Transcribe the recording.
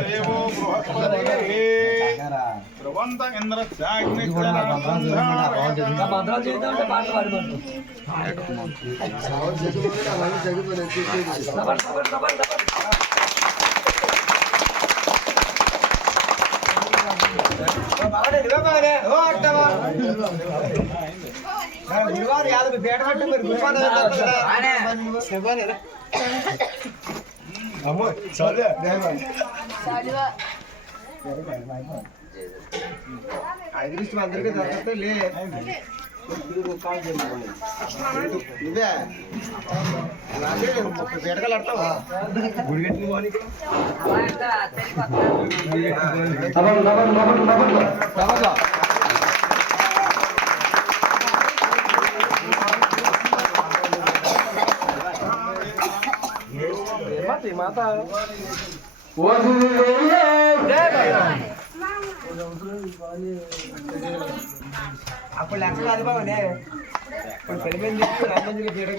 దేవో బృహస్పతి ధ్రువంత ఇంద్ర గురువారు యాదవ్ పేట పట్టి మరి గురువారు అమ్మో సరే ఐదు అందరికీ దొరకతే లే నువ్వే పేటకలు ఆడతావా గుడిగట్టి माता అప్పుడు లక్షలు అది బాగుండే ఇప్పుడు పెళ్ళిపోయింది